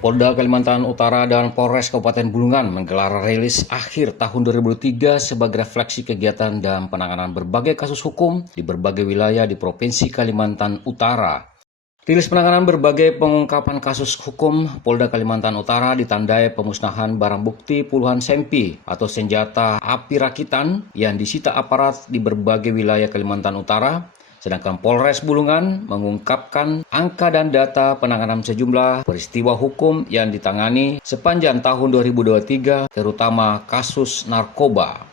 Polda Kalimantan Utara dan Polres Kabupaten Bulungan menggelar rilis akhir tahun 2023 sebagai refleksi kegiatan dan penanganan berbagai kasus hukum di berbagai wilayah di Provinsi Kalimantan Utara. Rilis penanganan berbagai pengungkapan kasus hukum Polda Kalimantan Utara ditandai pemusnahan barang bukti puluhan sempi atau senjata api rakitan yang disita aparat di berbagai wilayah Kalimantan Utara. Sedangkan Polres Bulungan mengungkapkan angka dan data penanganan sejumlah peristiwa hukum yang ditangani sepanjang tahun 2023, terutama kasus narkoba.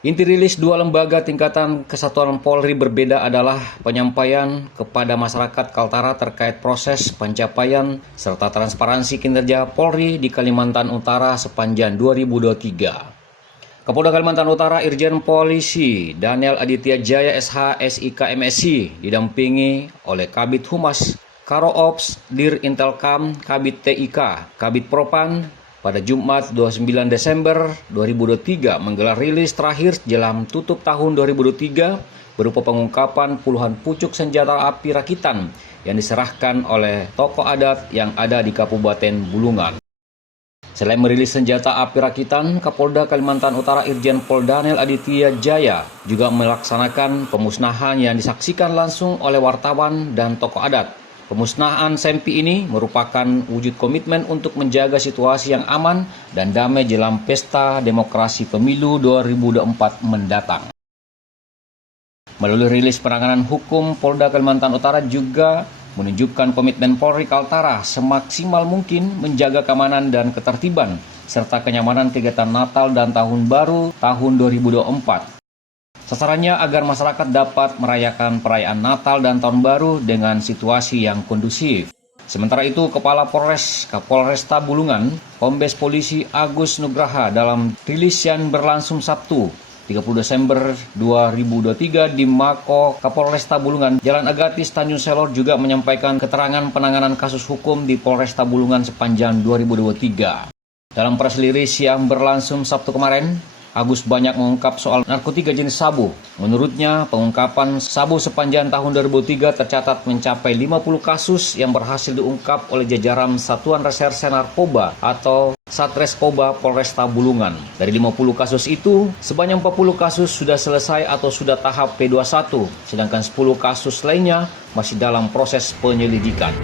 Inti rilis dua lembaga tingkatan kesatuan Polri berbeda adalah penyampaian kepada masyarakat Kaltara terkait proses pencapaian serta transparansi kinerja Polri di Kalimantan Utara sepanjang 2023. Kapolda Kalimantan Utara Irjen Polisi Daniel Aditya Jaya SH SIK MSI didampingi oleh Kabid Humas Karo Ops Dir Intelkam Kabid TIK Kabid Propan pada Jumat 29 Desember 2023 menggelar rilis terakhir jelang tutup tahun 2023 berupa pengungkapan puluhan pucuk senjata api rakitan yang diserahkan oleh tokoh adat yang ada di Kabupaten Bulungan. Selain merilis senjata api rakitan, Kapolda Kalimantan Utara Irjen Pol Daniel Aditya Jaya juga melaksanakan pemusnahan yang disaksikan langsung oleh wartawan dan tokoh adat. Pemusnahan sempi ini merupakan wujud komitmen untuk menjaga situasi yang aman dan damai jelang pesta demokrasi pemilu 2024 mendatang. Melalui rilis penanganan hukum, Polda Kalimantan Utara juga menunjukkan komitmen Polri Kaltara semaksimal mungkin menjaga keamanan dan ketertiban serta kenyamanan kegiatan Natal dan Tahun Baru tahun 2024. Sasarannya agar masyarakat dapat merayakan perayaan Natal dan Tahun Baru dengan situasi yang kondusif. Sementara itu, Kepala Polres Kapolresta Bulungan, Kombes Polisi Agus Nugraha dalam rilis yang berlangsung Sabtu 30 Desember 2023 di Mako Kapolresta Bulungan, Jalan Agatis, Tanjung Selor juga menyampaikan keterangan penanganan kasus hukum di Polresta Bulungan sepanjang 2023. Dalam press release yang berlangsung Sabtu kemarin, Agus banyak mengungkap soal narkotika jenis sabu. Menurutnya, pengungkapan sabu sepanjang tahun 2003 tercatat mencapai 50 kasus yang berhasil diungkap oleh jajaran Satuan Reserse Narkoba atau Satreskoba Polresta Bulungan. Dari 50 kasus itu, sebanyak 40 kasus sudah selesai atau sudah tahap P21, sedangkan 10 kasus lainnya masih dalam proses penyelidikan.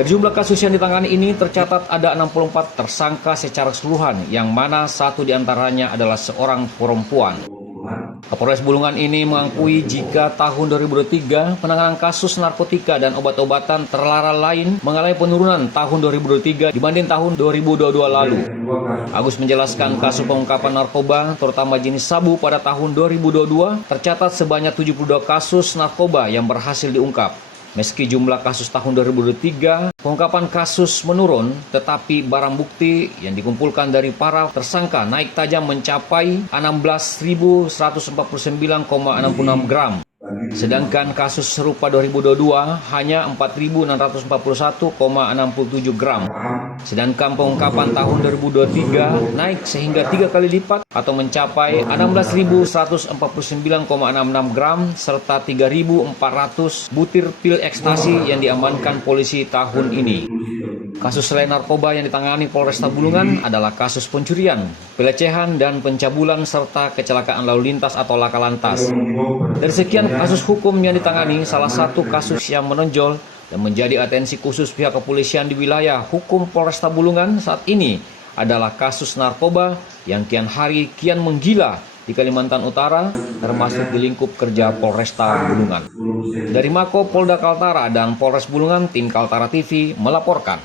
Dari jumlah kasus yang ditangani ini tercatat ada 64 tersangka secara keseluruhan, yang mana satu diantaranya adalah seorang perempuan. Kapolres Bulungan ini mengakui jika tahun 2023 penanganan kasus narkotika dan obat-obatan terlarang lain mengalami penurunan tahun 2023 dibanding tahun 2022 lalu. Agus menjelaskan kasus pengungkapan narkoba, terutama jenis sabu pada tahun 2022, tercatat sebanyak 72 kasus narkoba yang berhasil diungkap. Meski jumlah kasus tahun 2023, pengungkapan kasus menurun, tetapi barang bukti yang dikumpulkan dari para tersangka naik tajam mencapai 16.149,66 gram. Sedangkan kasus serupa 2022 hanya 4.641,67 gram. Sedangkan pengungkapan tahun 2023 naik sehingga 3 kali lipat atau mencapai 16.149,66 gram serta 3.400 butir pil ekstasi yang diamankan polisi tahun ini. Kasus selain narkoba yang ditangani Polresta Bulungan adalah kasus pencurian, pelecehan, dan pencabulan serta kecelakaan lalu lintas atau laka lantas. Dari sekian kasus hukum yang ditangani, salah satu kasus yang menonjol dan menjadi atensi khusus pihak kepolisian di wilayah hukum Polresta Bulungan saat ini adalah kasus narkoba yang kian hari kian menggila di Kalimantan Utara, termasuk di lingkup kerja Polresta Bulungan. Dari Mako Polda Kaltara dan Polres Bulungan, tim Kaltara TV melaporkan.